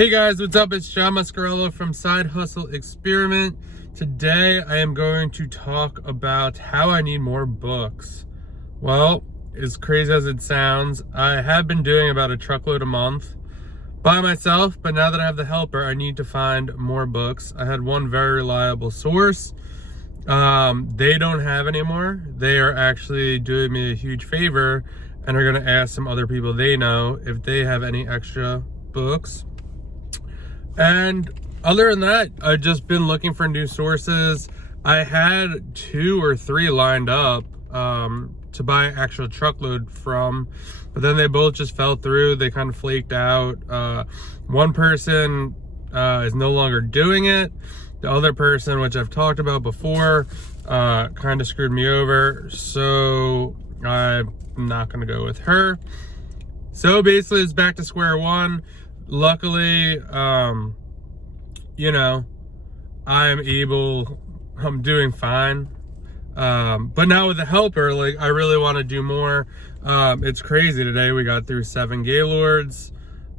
Hey guys, what's up? It's John Mascarello from Side Hustle Experiment. Today I am going to talk about how I need more books. Well, as crazy as it sounds, I have been doing about a truckload a month by myself, but now that I have the helper, I need to find more books. I had one very reliable source. They don't have anymore. They are actually doing me a huge favor and are going to ask some other people they know if they have any extra books. And other than that, I've just been looking for new sources. I had 2 or 3 lined up to buy an actual truckload from, but then they both just fell through. They kind of flaked out. One person is no longer doing it. The other person, which I've talked about before, kind of screwed me over. So I'm not going to go with her. So basically it's back to square one. Luckily, you know, I'm doing fine. But now with the helper, like, I really want to do more. It's crazy. Today we got through 7 Gaylords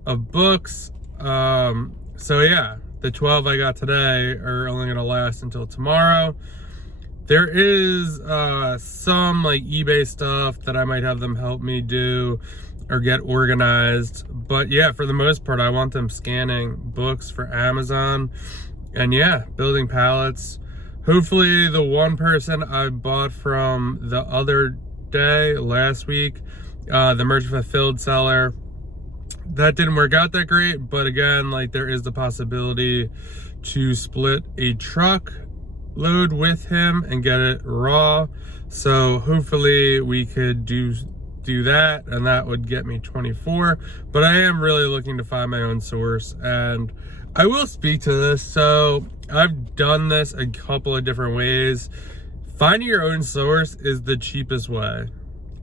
of books. So yeah, the 12 I got today are only going to last until tomorrow. There is some like eBay stuff that I might have them help me do or get organized, but yeah, for the most part I want them scanning books for Amazon and yeah, building pallets. Hopefully the one person I bought from the other day last week, the merchant fulfilled seller, that didn't work out that great, but again, like, there is the possibility to split a truck load with him and get it raw. So hopefully we could do that, and that would get me 24. But I am really looking to find my own source, and I will speak to this. So I've done this a couple of different ways. Finding your own source is the cheapest way,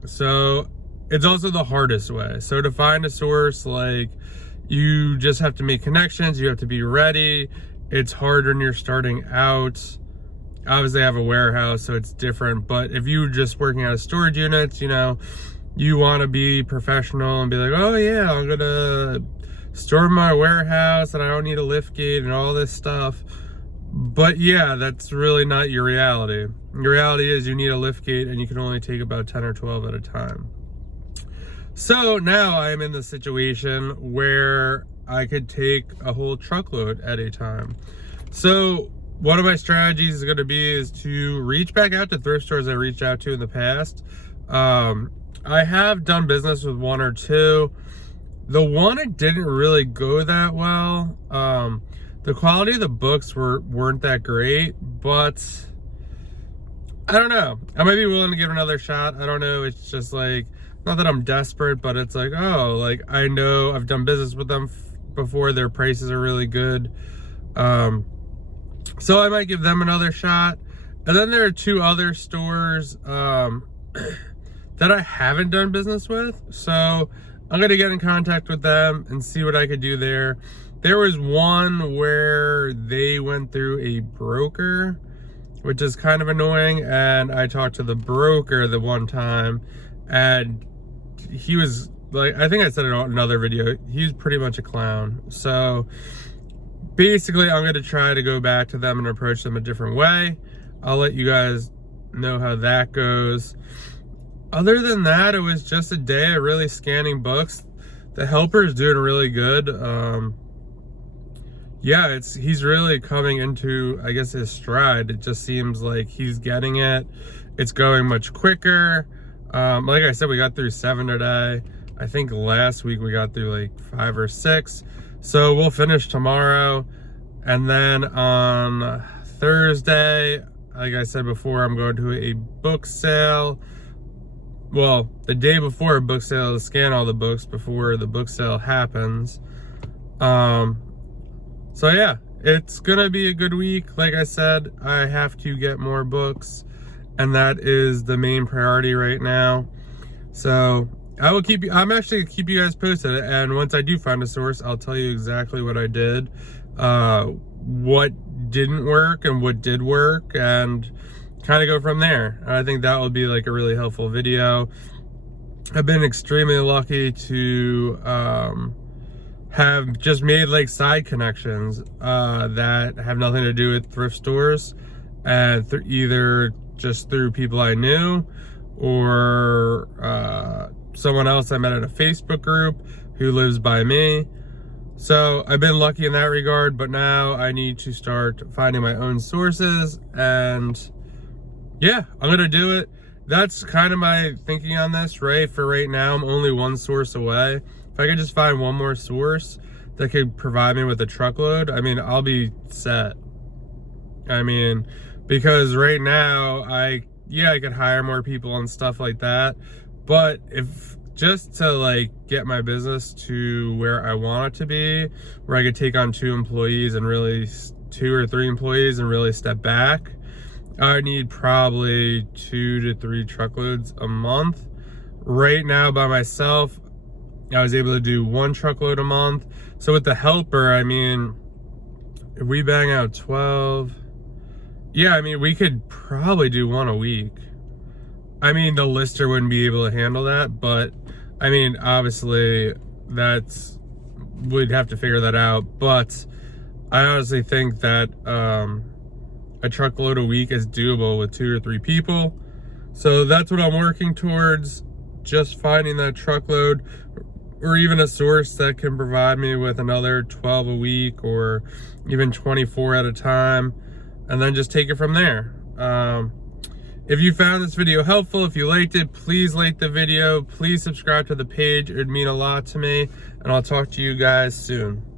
so it's also the hardest way. So to find a source, like, you just have to make connections, you have to be ready. It's hard when you're starting out. Obviously I have a warehouse, so it's different, but if you're just working out of storage units, you know, you want to be professional and be like, oh yeah, I'm gonna store my warehouse and I don't need a lift gate and all this stuff. But yeah, that's really not your reality. Your reality is you need a lift gate and you can only take about 10 or 12 at a time. So now I'm in the situation where I could take a whole truckload at a time. So one of my strategies is going to be is to reach back out to thrift stores I reached out to in the past. I have done business with 1 or 2. The one, it didn't really go that well. The quality of the books weren't that great, but I don't know. I might be willing to give it another shot. I don't know. It's just like, not that I'm desperate, but it's like, oh, like, I know I've done business with them before. Their prices are really good. So I might give them another shot. And then there are 2 other stores that I haven't done business with. So I'm going to get in contact with them and see what I could do there. There was one where they went through a broker, which is kind of annoying. And I talked to the broker the one time, and he was like, I think I said it on another video, he's pretty much a clown. So basically I'm going to try to go back to them and approach them a different way. I'll let you guys know how that goes. Other than that, it was just a day of really scanning books. The helper is doing really good. Yeah, he's really coming into, I guess, his stride. It just seems like he's getting it. It's going much quicker. Like I said, we got through 7 today. I think last week we got through like 5 or 6. So we'll finish tomorrow. And then on Thursday, like I said before, I'm going to a book sale. Well, the day before a book sale to scan all the books before the book sale happens. So yeah, it's gonna be a good week. Like I said, I have to get more books, and that is the main priority right now. So I'm actually gonna keep you guys posted, and once I do find a source, I'll tell you exactly what I did, what didn't work and what did work, and kind of go from there. I think that will be like a really helpful video. I've been extremely lucky to have just made like side connections that have nothing to do with thrift stores, and either just through people I knew or someone else I met at a Facebook group who lives by me. So I've been lucky in that regard, but now I need to start finding my own sources, and yeah, I'm gonna do it. That's kind of my thinking on this, right? For right now, I'm only one source away. If I could just find one more source that could provide me with a truckload, I mean, I'll be set. I mean, because right now, I could hire more people and stuff like that. But if just to like get my business to where I want it to be, where I could take on 2 employees and really 2 or 3 employees and really step back, I need probably 2 to 3 truckloads a month. Right now by myself, I was able to do 1 truckload a month. So with the helper, I mean, if we bang out 12, yeah, I mean, we could probably do 1 a week. I mean, the lister wouldn't be able to handle that, but I mean, obviously we'd have to figure that out. But I honestly think that a truckload a week is doable with 2 or 3 people. So that's what I'm working towards, just finding that truckload, or even a source that can provide me with another 12 a week or even 24 at a time, and then just take it from there. If you found this video helpful, if you liked it, please like the video, please subscribe to the page. It would mean a lot to me, and I'll talk to you guys soon.